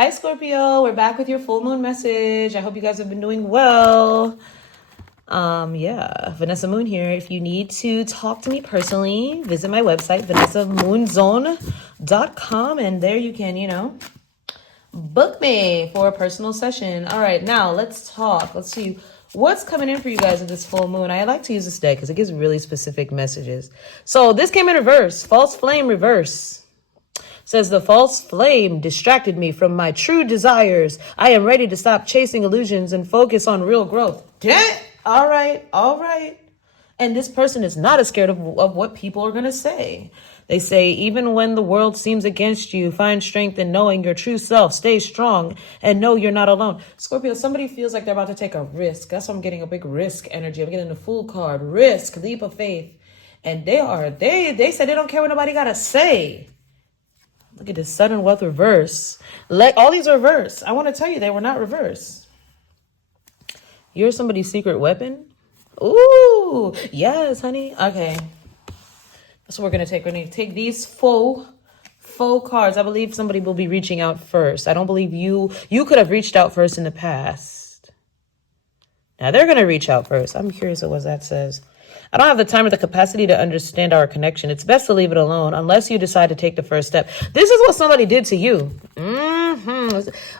Hi, Scorpio. We're back with your full moon message. I hope you guys have been doing well. Vanessa Moon here. If you need to talk to me personally, visit my website, vanessamoongirl.com, and there you can, book me for a personal session. All right, now let's talk. Let's see what's coming in for you guys with this full moon. I like to use this deck because it gives really specific messages. So this came in reverse, false flame reverse. Says the false flame distracted me from my true desires. I am ready to stop chasing illusions and focus on real growth. All right. And this person is not as scared of what people are going to say. They say, even when the world seems against you, find strength in knowing your true self. Stay strong and know you're not alone. Scorpio, somebody feels like they're about to take a risk. That's why I'm getting a big risk energy. I'm getting the Fool card. Risk, leap of faith. And they said they don't care what nobody got to say. Look at this sudden wealth reverse. All these are reverse. I want to tell you they were not reverse. You're somebody's secret weapon? Ooh, yes, honey. Okay. That's what we're going to take. We're going to take these faux cards. I believe somebody will be reaching out first. I don't believe you could have reached out first in the past. Now they're going to reach out first. I'm curious what that says. I don't have the time or the capacity to understand our connection. It's best to leave it alone unless you decide to take the first step. This is what somebody did to you.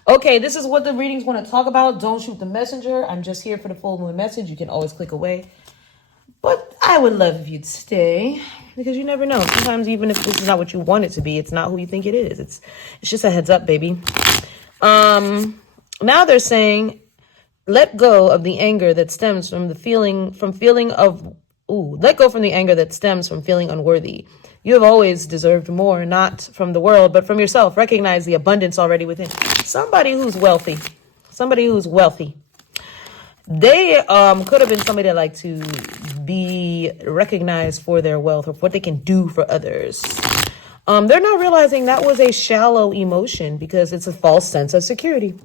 Okay, this is what the readings want to talk about. Don't shoot the messenger. I'm just here for the full moon message. You can always click away. But I would love if you'd stay because you never know. Sometimes even if this is not what you want it to be, it's not who you think it is. It's just a heads up, baby. Now they're saying, let go of the anger that stems from the feeling unworthy. You have always deserved more, not from the world, but from yourself. Recognize the abundance already within. Somebody who's wealthy. They could have been somebody that like to be recognized for their wealth or for what they can do for others. They're not realizing that was a shallow emotion because it's a false sense of security.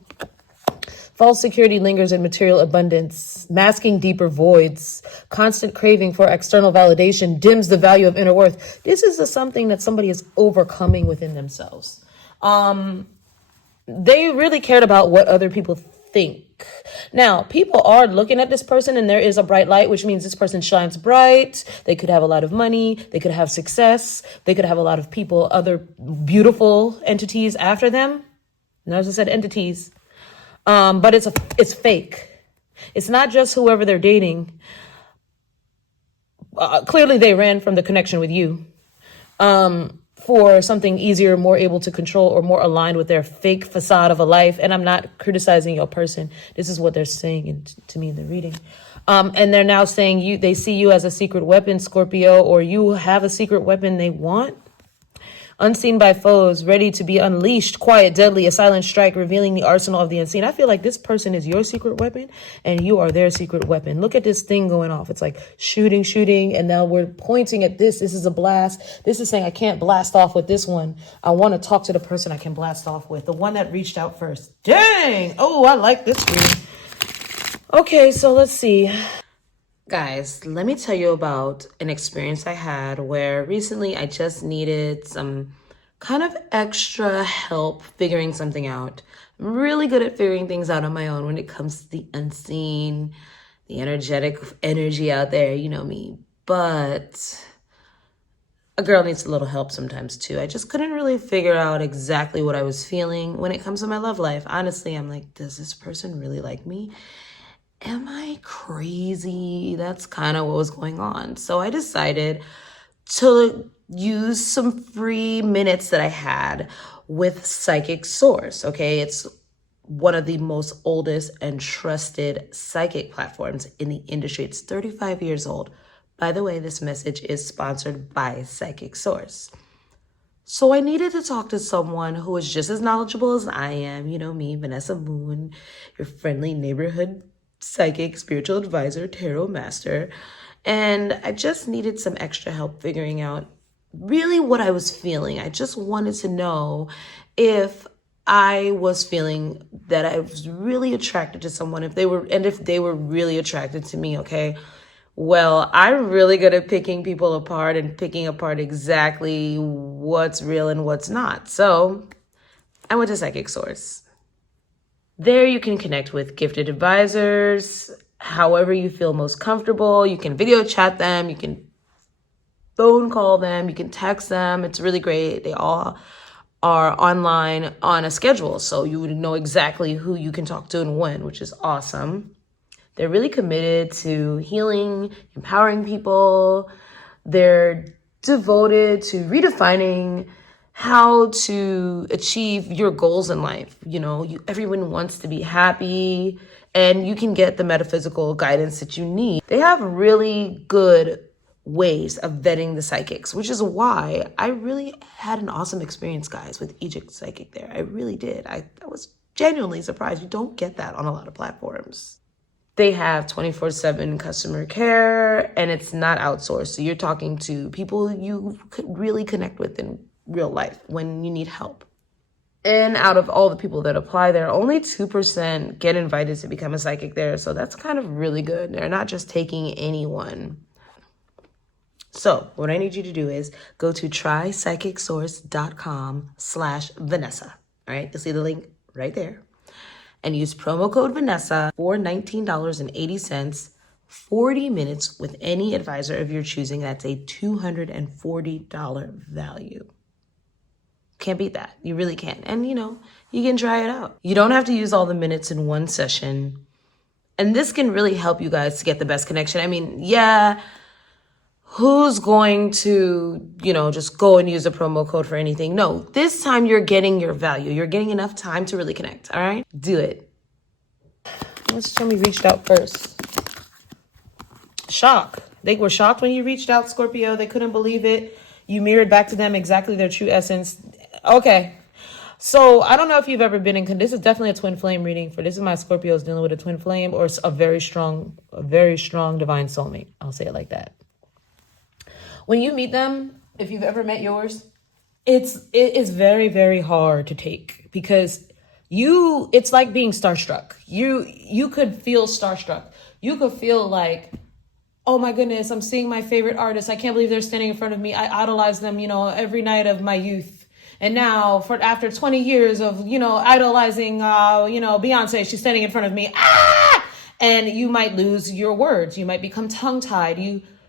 False security lingers in material abundance, masking deeper voids. Constant craving for external validation dims the value of inner worth. This is something that somebody is overcoming within themselves. They really cared about what other people think. Now, people are looking at this person and there is a bright light, which means this person shines bright. They could have a lot of money. They could have success. They could have a lot of people, other beautiful entities after them. Notice I said entities. But it's fake. It's not just whoever they're dating. Clearly they ran from the connection with you, for something easier, more able to control or more aligned with their fake facade of a life. And I'm not criticizing your person. This is what they're saying to me in the reading. And they're now saying they see you as a secret weapon, Scorpio, or you have a secret weapon they want. Unseen by foes, ready to be unleashed, quiet, deadly, a silent strike, revealing the arsenal of the unseen. I feel like this person is your secret weapon and you are their secret weapon. Look at this thing going off. It's like shooting, and now we're pointing at this. This is a blast. This is saying I can't blast off with this one. I want to talk to the person I can blast off with, the one that reached out first. Dang! Oh, I like this reading. Okay, so let's see. Guys, let me tell you about an experience I had where recently I just needed some kind of extra help figuring something out. I'm really good at figuring things out on my own when it comes to the unseen, the energy out there, you know me. But a girl needs a little help sometimes too. I just couldn't really figure out exactly what I was feeling when it comes to my love life. Honestly, I'm like, does this person really like me? Am I crazy? That's kind of what was going on. So I decided to use some free minutes that I had with Psychic Source. Okay, it's one of the most oldest and trusted psychic platforms in the industry. It's 35 years old. By the way, this message is sponsored by Psychic Source. So I needed to talk to someone who is just as knowledgeable as I am. You know me, Vanessa Moon, your friendly neighborhood psychic, spiritual advisor, tarot master. And I just needed some extra help figuring out really what I was feeling. I just wanted to know if I was feeling that I was really attracted to someone, if they were really attracted to me, okay? Well, I'm really good at picking people apart and picking apart exactly what's real and what's not. So I went to Psychic Source. There you can connect with gifted advisors, however you feel most comfortable. You can video chat them, you can phone call them, you can text them. It's really great. They all are online on a schedule, so you would know exactly who you can talk to and when, which is awesome. They're really committed to healing, empowering people. They're devoted to redefining how to achieve your goals in life. You know, everyone wants to be happy, and you can get the metaphysical guidance that you need. They have really good ways of vetting the psychics, which is why I really had an awesome experience, guys, with Egypt Psychic there. I really did. I was genuinely surprised. You don't get that on a lot of platforms. They have 24/7 customer care, and it's not outsourced. So you're talking to people you could really connect with in real life when you need help. And out of all the people that apply there, only 2% get invited to become a psychic there. So that's kind of really good. They're not just taking anyone. So what I need you to do is go to trypsychicsource.com/Vanessa. All right, you'll see the link right there. And use promo code Vanessa for $19.80, 40 minutes with any advisor of your choosing. That's a $240 value. Can't beat that. You really can't. And, you know, you can try it out. You don't have to use all the minutes in one session. And this can really help you guys to get the best connection. I mean, yeah, who's going to, you know, just go and use a promo code for anything? No, this time you're getting your value. You're getting enough time to really connect. All right? Do it. Let's tell me reached out first. Shock. They were shocked when you reached out, Scorpio. They couldn't believe it. You mirrored back to them exactly their true essence. Okay. So I don't know if you've ever been in, this is definitely a twin flame reading. For this is my Scorpios dealing with a twin flame or a very strong divine soulmate. I'll say it like that. When you meet them, if you've ever met yours, it is very, very hard to take because it's like being starstruck. You could feel starstruck. You could feel like, oh my goodness, I'm seeing my favorite artist. I can't believe they're standing in front of me. I idolize them, you know, every night of my youth. And now after 20 years of, you know, idolizing, Beyonce, she's standing in front of me. Ah! And you might lose your words. You might become tongue-tied.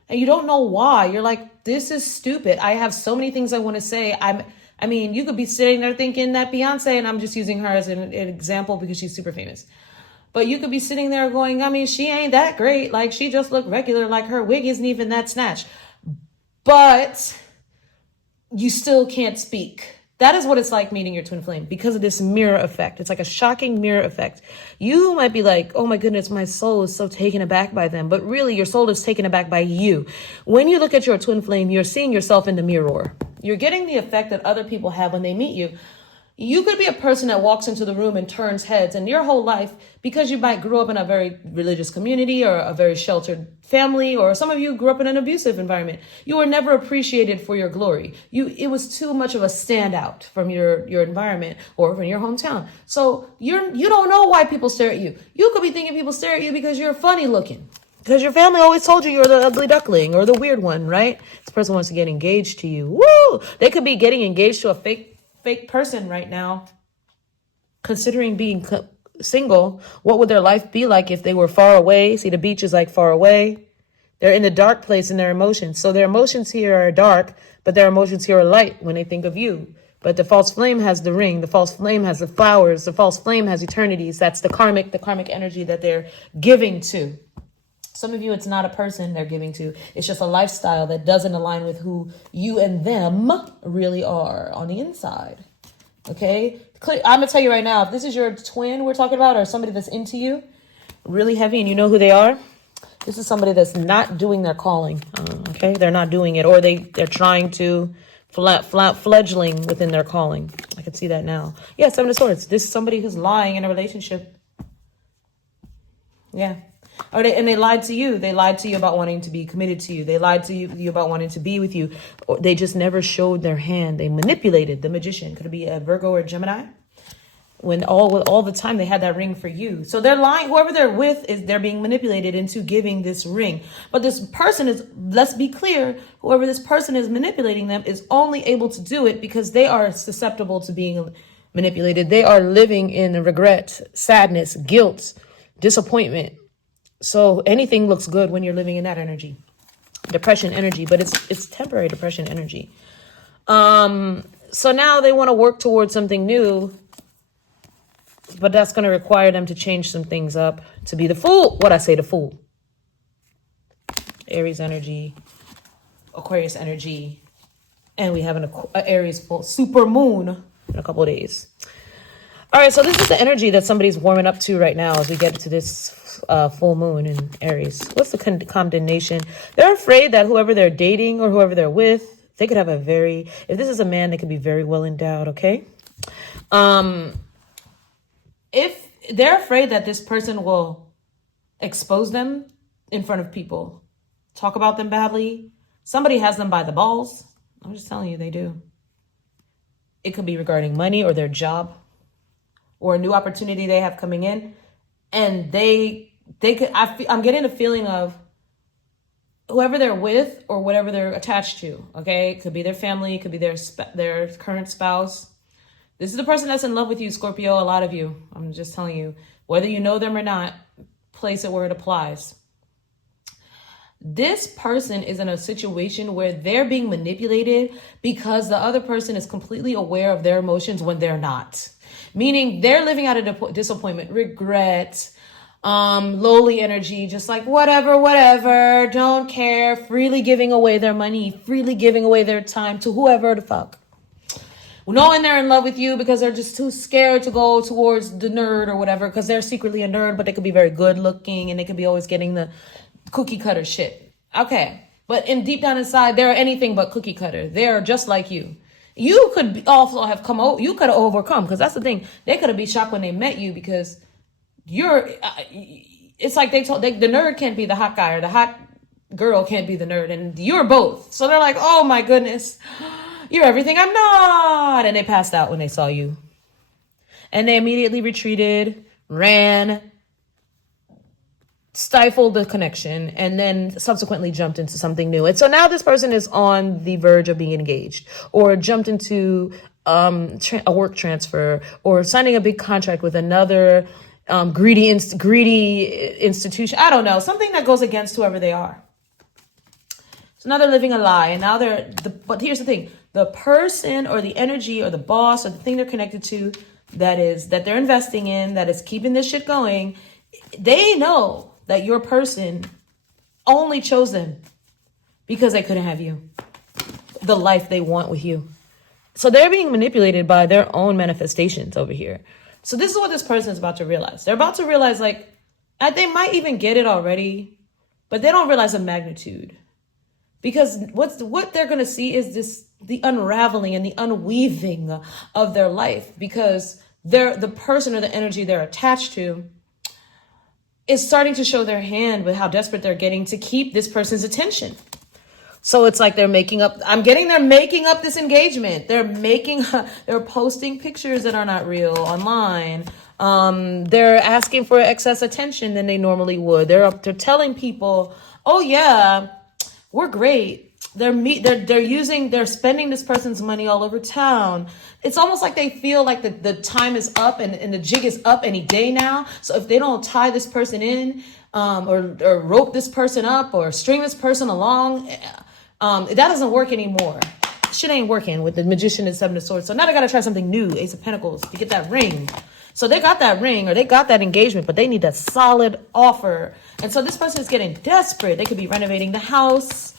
And you don't know why. You're like, this is stupid. I have so many things I want to say. I mean, you could be sitting there thinking that Beyonce, and I'm just using her as an example because she's super famous. But you could be sitting there going, I mean, she ain't that great. Like, she just looked regular. Like, her wig isn't even that snatched. But you still can't speak. That is what it's like meeting your twin flame because of this mirror effect. It's like a shocking mirror effect. You might be like, oh my goodness, my soul is so taken aback by them. But really, your soul is taken aback by you. When you look at your twin flame, you're seeing yourself in the mirror. You're getting the effect that other people have when they meet you. You could be a person that walks into the room and turns heads, and your whole life, because you might grow up in a very religious community or a very sheltered family, or some of you grew up in an abusive environment, you were never appreciated for your glory. It was too much of a standout from your environment or from your hometown. So you don't know why people stare at you. You could be thinking people stare at you because you're funny looking. Because your family always told you you're the ugly duckling or the weird one, right? This person wants to get engaged to you. Woo! They could be getting engaged to a fake person right now, considering being single. What would their life be like if they were far away? See, the beach is like far away. They're in a dark place in their emotions. So their emotions here are dark, but their emotions here are light when they think of you. But the false flame has the ring. The false flame has the flowers. The false flame has eternities. That's the karmic energy that they're giving to. Some of you, it's not a person they're giving to. It's just a lifestyle that doesn't align with who you and them really are on the inside. Okay? I'm going to tell you right now, if this is your twin we're talking about or somebody that's into you really heavy and you know who they are, this is somebody that's not doing their calling. Okay? They're not doing it, or they're trying to fledgling within their calling. I can see that now. Yeah, Seven of Swords. This is somebody who's lying in a relationship. Yeah. And they lied to you. They lied to you about wanting to be committed to you. They lied to you about wanting to be with you. Or they just never showed their hand. They manipulated. The magician. Could it be a Virgo or Gemini? When all the time they had that ring for you. So they're lying. Whoever they're with they're being manipulated into giving this ring. But this person is, let's be clear, whoever this person is manipulating them is only able to do it because they are susceptible to being manipulated. They are living in regret, sadness, guilt, disappointment. So anything looks good when you're living in that energy. Depression energy, but it's temporary depression energy. So now they want to work towards something new, but that's going to require them to change some things up to be the fool. What I say, the fool. Aries energy, Aquarius energy, and we have an Aries full super moon in a couple of days. All right, so this is the energy that somebody's warming up to right now as we get into this full moon in Aries. What's the condemnation? They're afraid that whoever they're dating or whoever they're with, they could have a very, if this is a man, they could be very well endowed, okay? If they're afraid that this person will expose them in front of people, talk about them badly, somebody has them by the balls, I'm just telling you, they do. It could be regarding money or their job or a new opportunity they have coming in. And they could, I'm getting a feeling of whoever they're with or whatever they're attached to, okay? It could be their family, it could be their current spouse. This is the person that's in love with you, Scorpio, a lot of you. I'm just telling you, whether you know them or not, place it where it applies. This person is in a situation where they're being manipulated because the other person is completely aware of their emotions when they're not. Meaning they're living out of disappointment, regret, lowly energy, just like whatever, don't care, freely giving away their money, freely giving away their time to whoever the fuck. Knowing they're in love with you because they're just too scared to go towards the nerd or whatever, because they're secretly a nerd, but they could be very good looking and they could be always getting the cookie cutter shit. Okay. But in deep down inside, they're anything but cookie cutter. They're just like you. You could also have you could have overcome, because that's the thing. They could have been shocked when they met you because it's like the nerd can't be the hot guy or the hot girl can't be the nerd, and you're both. So they're like, oh my goodness, you're everything I'm not. And they passed out when they saw you. And they immediately retreated, ran, stifled the connection, and then subsequently jumped into something new. And so now this person is on the verge of being engaged or jumped into a work transfer or signing a big contract with another greedy institution. I don't know, something that goes against whoever they are. So now they're living a lie. And now but here's the thing, the person or the energy or the boss or the thing they're connected to that they're investing in, that is keeping this shit going, they know that your person only chose them because they couldn't have you, the life they want with you. So they're being manipulated by their own manifestations over here. So this is what this person is about to realize. They're about to realize, like, they might even get it already, but they don't realize the magnitude. Because what they're going to see is the unraveling and the unweaving of their life, because the person or the energy they're attached to is starting to show their hand with how desperate they're getting to keep this person's attention. So it's like they're making up this engagement. They're posting pictures that are not real online. They're asking for excess attention than they normally would. They're telling people, oh yeah, we're great. They're spending this person's money all over town. It's almost like they feel like the time is up and the jig is up any day now. So if they don't tie this person in, or rope this person up or string this person along, that doesn't work anymore. Shit ain't working with the Magician and Seven of Swords. So now they got to try something new, Ace of Pentacles, to get that ring. So they got that ring or they got that engagement, but they need that solid offer. And so this person is getting desperate. They could be renovating the house.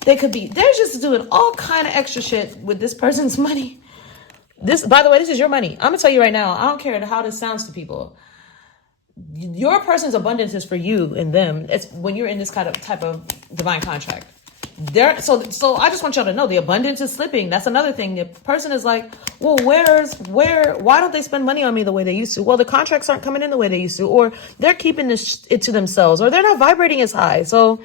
They're just doing all kind of extra shit with this person's money. By the way, this is your money. I'm gonna tell you right now, I don't care how this sounds to people. Your person's abundance is for you and them. It's when you're in this type of divine contract. So I just want y'all to know the abundance is slipping. That's another thing. The person is like, well, why don't they spend money on me the way they used to? Well, the contracts aren't coming in the way they used to, or they're keeping it to themselves, or they're not vibrating as high. So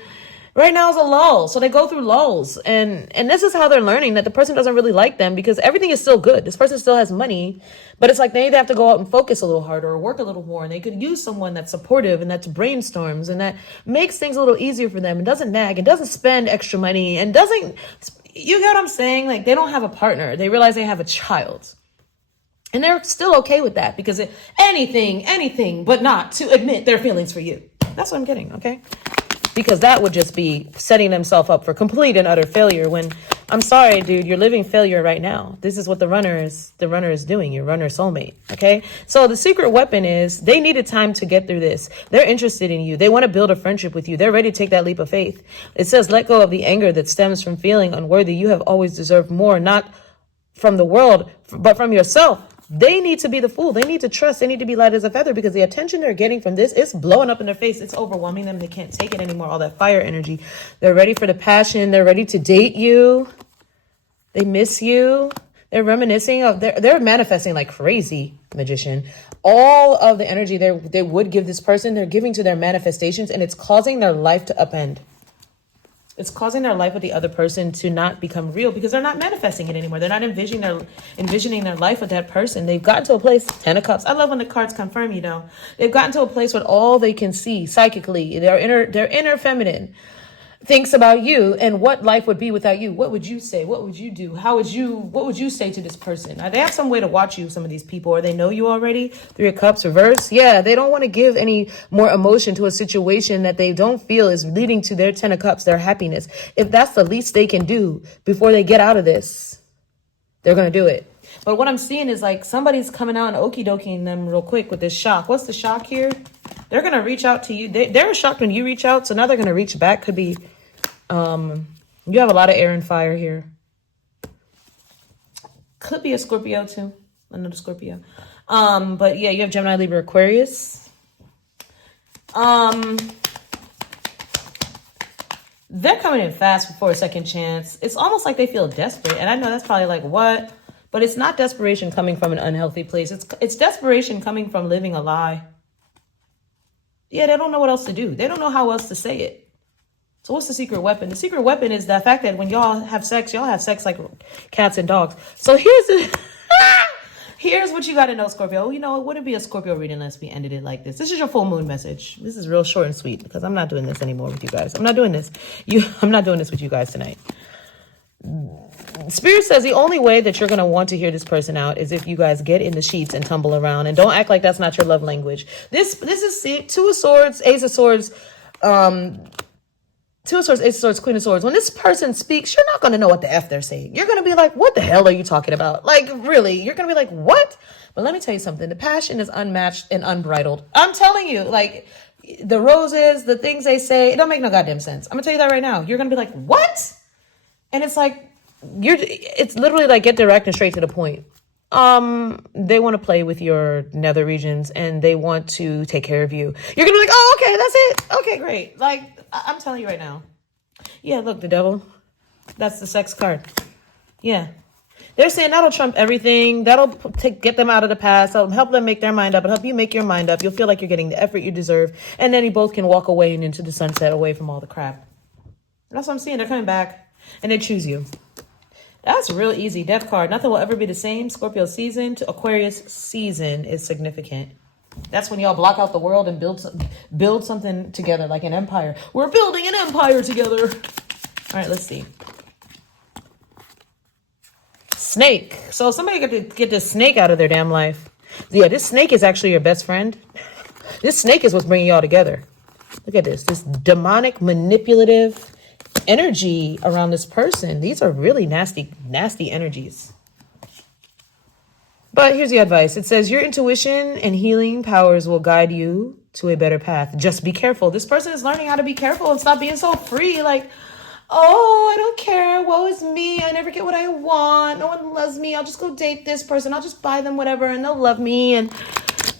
right now is a lull. So they go through lulls. And this is how they're learning that the person doesn't really like them, because everything is still good. This person still has money, but it's like they either have to go out and focus a little harder or work a little more. And they could use someone that's supportive and that's brainstorms and that makes things a little easier for them and doesn't nag and doesn't spend extra money and you get what I'm saying? Like, they don't have a partner. They realize they have a child. And they're still okay with that because anything but not to admit their feelings for you. That's what I'm getting, okay? Because that would just be setting themselves up for complete and utter failure when, I'm sorry, dude, you're living failure right now. This is what the runner is doing, your runner soulmate, okay? So the secret weapon is they needed time to get through this. They're interested in you. They want to build a friendship with you. They're ready to take that leap of faith. It says, let go of the anger that stems from feeling unworthy. You have always deserved more, not from the world, but from yourself. They need to be the fool. They need to trust. They need to be light as a feather because the attention they're getting from this is blowing up in their face. It's overwhelming them. They can't take it anymore. All that fire energy. They're ready for the passion. They're ready to date you. They miss you. They're reminiscing of, they're manifesting like crazy, magician. All of the energy they would give this person, they're giving to their manifestations, and it's causing their life to upend. It's causing their life with the other person to not become real because they're not manifesting it anymore. They're not envisioning their life with that person. They've gotten to a place, 10 of Cups. I love when the cards confirm, you know. They've gotten to a place where all they can see psychically, their inner feminine thinks about you and what life would be without you. What would you say? What would you do? What would you say to this person? Now, they have some way to watch you, some of these people, or they know you already. 3 of Cups reverse. Yeah, they don't want to give any more emotion to a situation that they don't feel is leading to their 10 of Cups, their happiness. If that's the least they can do before they get out of this, they're going to do it. But what I'm seeing is like somebody's coming out and okie-doking them real quick with this shock. What's the shock here? They're going to reach out to you. They're shocked when you reach out, so now they're going to reach back. Could be you have a lot of air and fire here. Could be a Scorpio too. Another Scorpio. But yeah, you have Gemini, Libra, Aquarius. They're coming in fast for a second chance. It's almost like they feel desperate. And I know that's probably like, what? But it's not desperation coming from an unhealthy place. It's desperation coming from living a lie. Yeah, they don't know what else to do. They don't know how else to say it. So what's the secret weapon? The secret weapon is the fact that when y'all have sex like cats and dogs. So here's what you got to know, Scorpio. You know, it wouldn't be a Scorpio reading unless we ended it like this. This is your full moon message. This is real short and sweet because I'm not doing this anymore with you guys. I'm not doing this. I'm not doing this with you guys tonight. Spirit says the only way that you're going to want to hear this person out is if you guys get in the sheets and tumble around, and don't act like that's not your love language. This is 2 of Swords, Ace of Swords, 2 of Swords, Ace of Swords, Queen of Swords. When this person speaks, you're not going to know what the F they're saying. You're going to be like, what the hell are you talking about? Like, really? You're going to be like, what? But let me tell you something. The passion is unmatched and unbridled. I'm telling you, like, the roses, the things they say, it don't make no goddamn sense. I'm going to tell you that right now. You're going to be like, what? And it's like, it's literally like get direct and straight to the point. They want to play with your nether regions and they want to take care of you. You're gonna be like, oh, okay, that's it. Okay, great. Like, I'm telling you right now. Yeah, look, the devil. That's the sex card. Yeah. They're saying that'll trump everything. That'll get them out of the past. That'll help them make their mind up. It'll help you make your mind up. You'll feel like you're getting the effort you deserve. And then you both can walk away and into the sunset away from all the crap. That's what I'm seeing. They're coming back and they choose you. That's real easy. Death card. Nothing will ever be the same. Scorpio season to Aquarius season is significant. That's when y'all block out the world and build something together like an empire. We're building an empire together. All right, let's see. Snake. So somebody got to get this snake out of their damn life. Yeah, this snake is actually your best friend. This snake is what's bringing y'all together. Look at this. This demonic, manipulative energy around this person. These are really nasty energies. But here's the advice. It says your intuition and healing powers will guide you to a better path. Just be careful. This person is learning how to be careful and stop being so free. Like, oh, I don't care. Woe is me. I never get what I want. No one loves me. I'll just go date this person. I'll just buy them whatever and they'll love me. And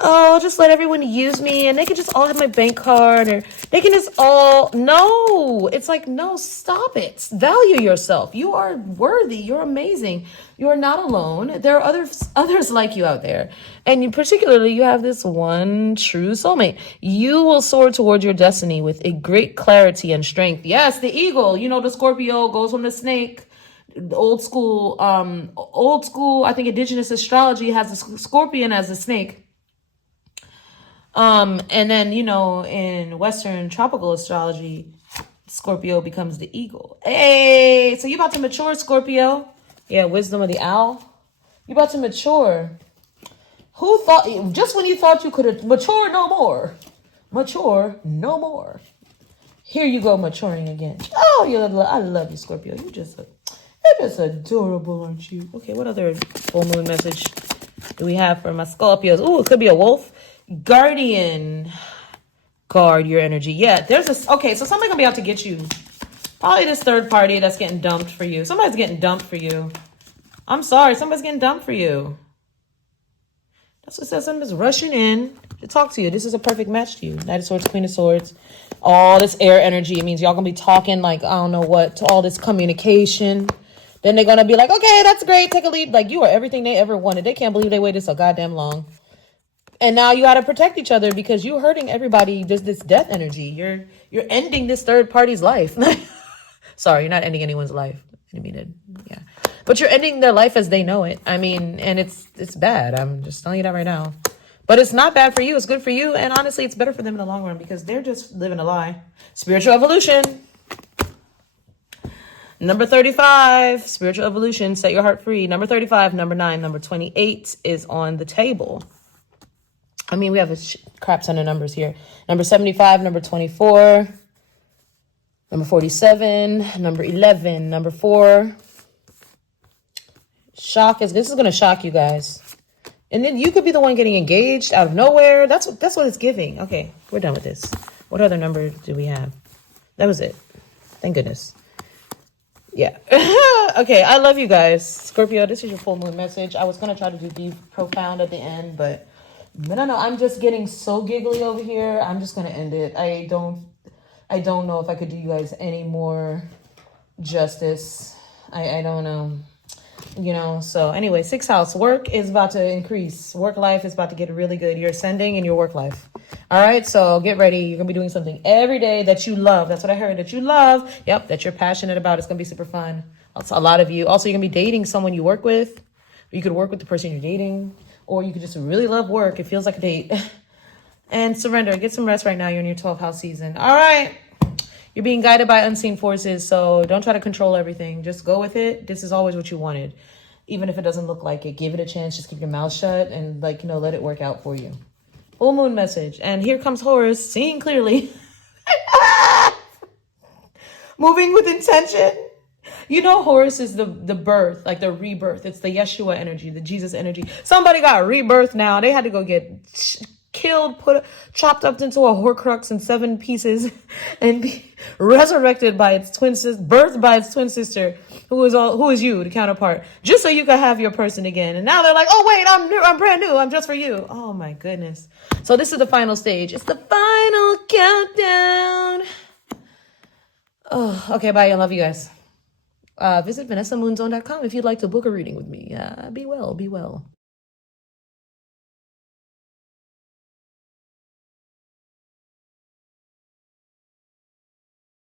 oh, I'll just let everyone use me and they can just all have my bank card, or they can just all, no, it's like, no, stop it. Value yourself. You are worthy. You're amazing. You are not alone. There are others like you out there. And particularly you have this one true soulmate. You will soar toward your destiny with a great clarity and strength. Yes, the eagle, you know, the Scorpio goes from the snake. Old school, I think indigenous astrology has the scorpion as a snake. And then, you know, in Western tropical astrology, Scorpio becomes the eagle. Hey, so you about to mature, Scorpio. Yeah, wisdom of the owl. You about to mature. Who thought, just when you thought you could mature no more, here you go maturing again. Oh, I love you, Scorpio. You're just adorable, aren't you? Okay, what other full moon message do we have for my Scorpios? Oh, it could be a wolf. Guardian. Guard your energy. Yeah, there's this. Okay, so somebody's gonna be out to get you. Probably this third party that's getting dumped for you. Somebody's getting dumped for you. I'm sorry, somebody's getting dumped for you. That's what it says. Somebody's rushing in to talk to you. This is a perfect match to you. Knight of Swords, Queen of Swords. All this air energy. It means y'all gonna be talking like, I don't know what, to all this communication. Then they're gonna be like, okay, that's great. Take a leap. Like, you are everything they ever wanted. They can't believe they waited so goddamn long. And now you got to protect each other because you're hurting everybody. There's this death energy. You're ending this third party's life. Sorry, you're not ending anyone's life. I didn't mean it. Yeah. But you're ending their life as they know it. I mean, and it's bad. I'm just telling you that right now. But it's not bad for you. It's good for you. And honestly, it's better for them in the long run because they're just living a lie. Spiritual evolution. Number 35, spiritual evolution. Set your heart free. Number 35, number 9, number 28 is on the table. I mean, we have a crap ton of numbers here. Number 75, number 24, number 47, number 11, number 4. This is going to shock you guys. And then you could be the one getting engaged out of nowhere. That's what it's giving. Okay, we're done with this. What other number do we have? That was it. Thank goodness. Yeah. Okay, I love you guys. Scorpio, this is your full moon message. I was going to try to do deep, profound at the end, but I don't know. I'm just getting so giggly over here. I'm just going to end it. I don't know if I could do you guys any more justice. I don't know. You know, so anyway, 6th house. Work is about to increase. Work life is about to get really good. You're ascending in your work life. All right, so get ready. You're going to be doing something every day that you love. That's what I heard, that you love. Yep, that you're passionate about. It's going to be super fun. Also, a lot of you. Also, you're going to be dating someone you work with. You could work with the person you're dating. Or you could just really love work. It feels like a date. And surrender. Get some rest right now. You're in your 12th house season. All right. You're being guided by unseen forces. So don't try to control everything. Just go with it. This is always what you wanted. Even if it doesn't look like it. Give it a chance. Just keep your mouth shut. And let it work out for you. Full moon message. And here comes Horus. Seeing clearly. Moving with intention. You know, Horus is the birth, like the rebirth. It's the Yeshua energy, the Jesus energy. Somebody got rebirth now. They had to go get killed, chopped up into a Horcrux in 7 pieces and be resurrected by its twin sister, birthed by its twin sister, who is you, the counterpart, just so you can have your person again. And now they're like, oh wait, I'm brand new. I'm just for you. Oh my goodness. So this is the final stage. It's the final countdown. Oh, okay. Bye. I love you guys. Visit vanessamoongirl.com if you'd like to book a reading with me. Be well.